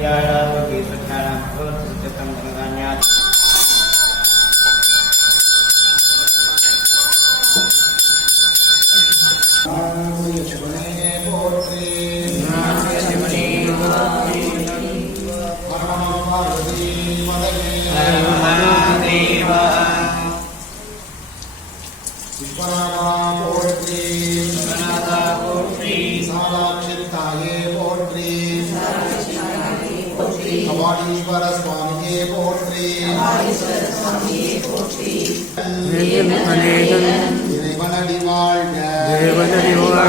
Yeah. அநேகன் இறைவனடி வாழ்க. தேவனடி வாழ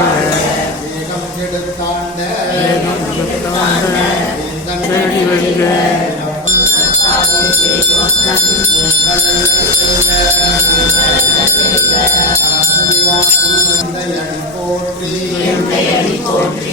வேகம் கெடுத்தாண்ட வேகம் கெடுத்தாண்ட வேண்டி வெல்க. போற்றி போற்றி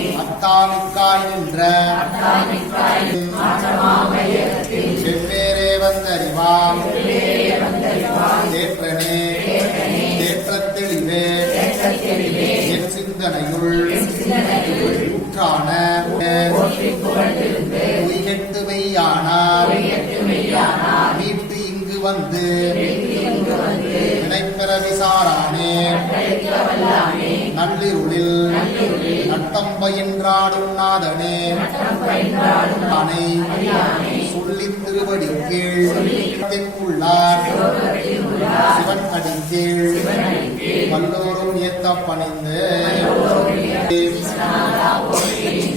அத்தாமிக்காய் நின்ற செவ்வேரே வந்தறிவாம் தேற்றனே. தேற்றத்தெளிவே. என் சிந்தனையுள். உற்றான. உய்கெட்டு மெய்யானார் மீட்டு இங்கு வந்து. வினைப்பெற விசாரானே நள்ளிருளில் நட்டம் பயின்றாடும் நாதனே அணை சொல்லித் திருவடி கீழ் உள்ளார் சிவன் அடி கீழ் வல்லோரும் ஏத்த பணிந்து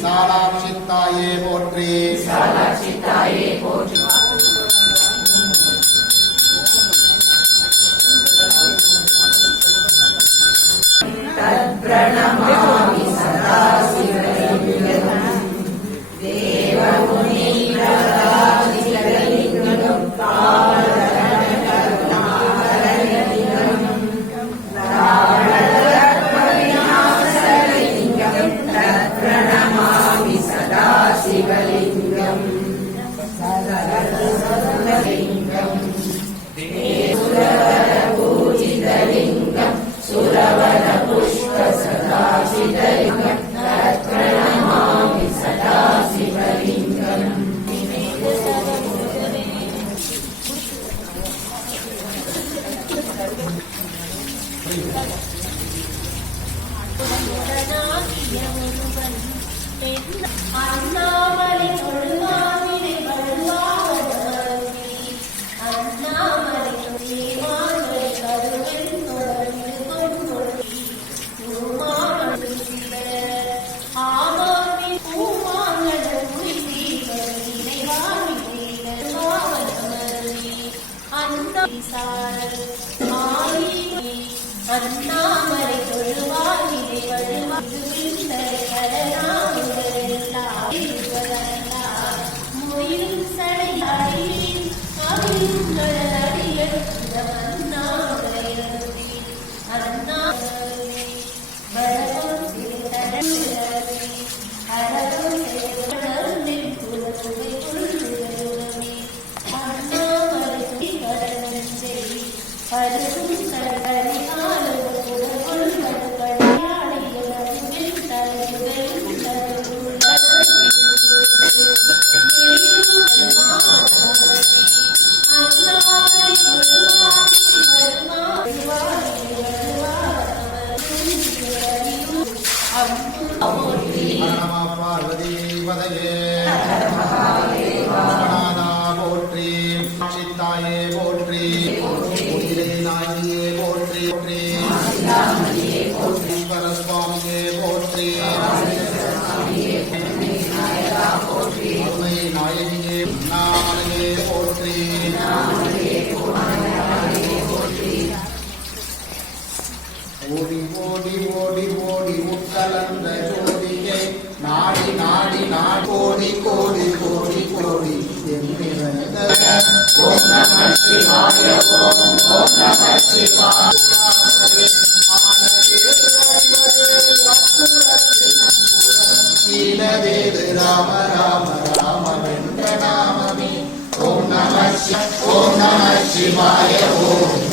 சாலாட்சித்தாயே போற்றி. அண்ணாமலை அண்ணாமலை தொழுவாவினை வழுவாது விண்டரை கரணாமுதலெல்லாம் சடை அடியில் அவிழ்கள் அடியெடுத்த அண்ணாமலை அண்ணாமலை பதையே விஸ்வநாதா போற்றி சித்தாயே போற்றி உயிரே நாயகியே போற்றி போற்றி ஈஸ்வர சுவாமியே போற்றி அருமை நாயகியே நாமனையே போற்றி ஓடி ஓடி ஓடி ஓடி உட்கலந்த ஜோதியை நாடி நாடி நாடி. கோடி கோடி கோடி கோடி. ஓம் நம சிவாய ஓம் ஓம் நம சிவாய கீழவேது ராம ராம ராம வெங்கடாமமே ஓம் நம ஓம் நம சிவாய ஓம்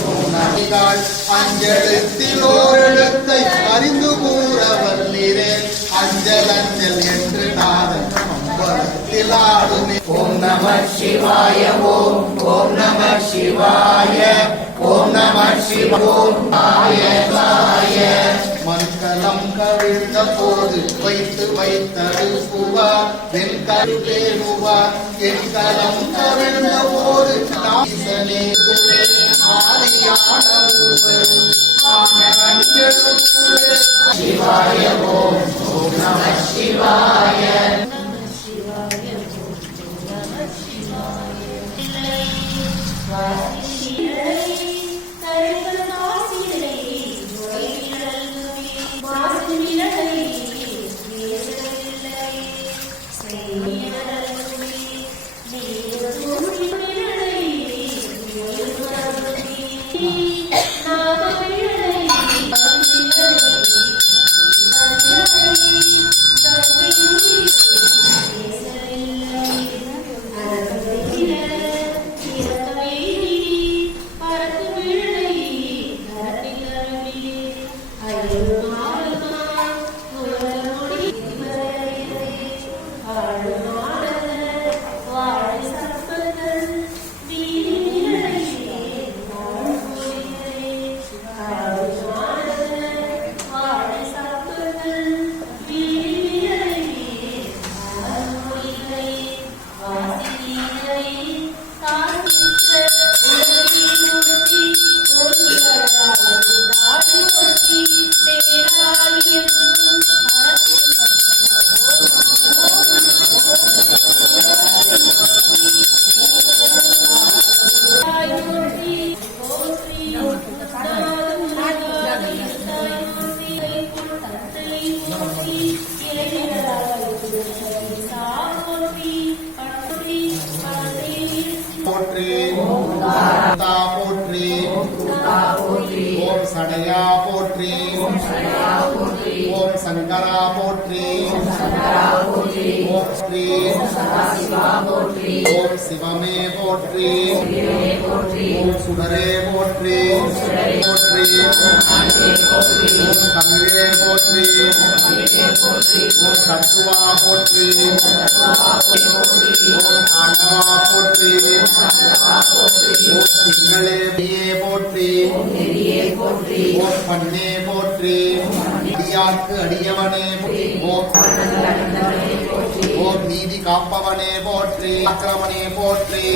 ஓம் நடிகாள் அஞ்செழுத்தில் ஓரெழுத்தை அறிந்து கூற வல்லிரே அஞ்சல் அஞ்சல் என்று நாதன் ஓம் நம சிவாய ஓம் ஓம் நம சிவாய ஓம் நம சிவ ஓம் ஆய சாய மண்கலம் கவிழ்ந்த போது வைத்து வைத்தது புவார் வெண்கரு பேருவார் என் கலம் கவிழ்ந்த போது நாசனே ஆதியான மூவரும் ஆன அஞ்செழுத்துளே. சிவாய ஓம் ஓம் நம சிவாய நம சிவாய நம சிவாய ஓம் சிவமே போற்றி ஓம் சுடரே போற்றி போற்றி ஓம் தமிழே போற்றி ஓம் தத்துவா போற்றி ஓம் ஆண்டவா போற்றி ஓம் திங்களே போற்றி ஓம் பண்ணே போற்றி அடியார்க்கு அடியவனே ஓர் நீதி காப்பவனே போற்றி அக்கிரமனே போற்றி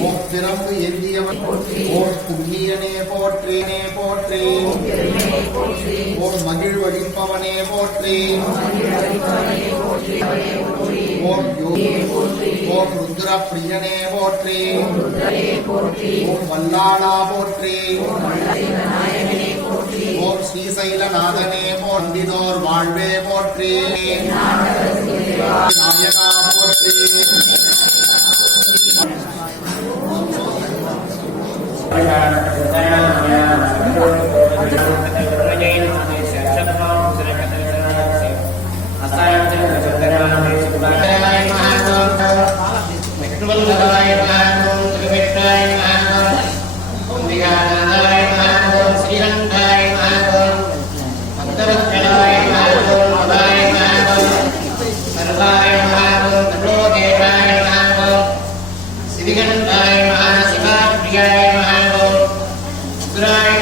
ஓர் பிறப்பு எந்தியவன் ஓர் புண்ணியனே போற்றினே போற்றி ஓம் மகிழ்வழிப்பவனே போற்றி ஓர் யோகி ஓம் ருத்ர பிரியனே போற்றி ஓம் வல்லாளா போற்றி ஓம் ஸ்ரீசைலநாதனே போன்றினோர் வாழ்வே போற்றி நாயகா போற்றி சிவிகண்டாய Tonight.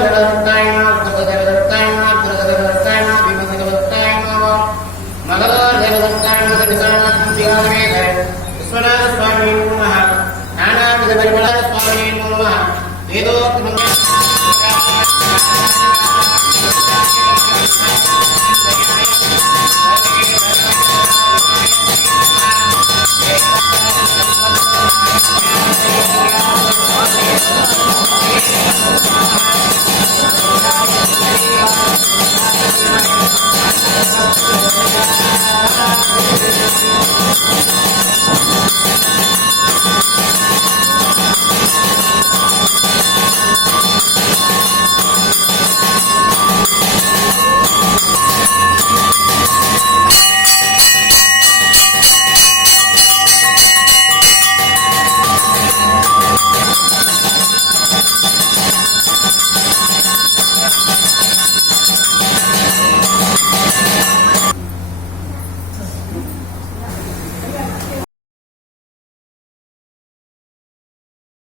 la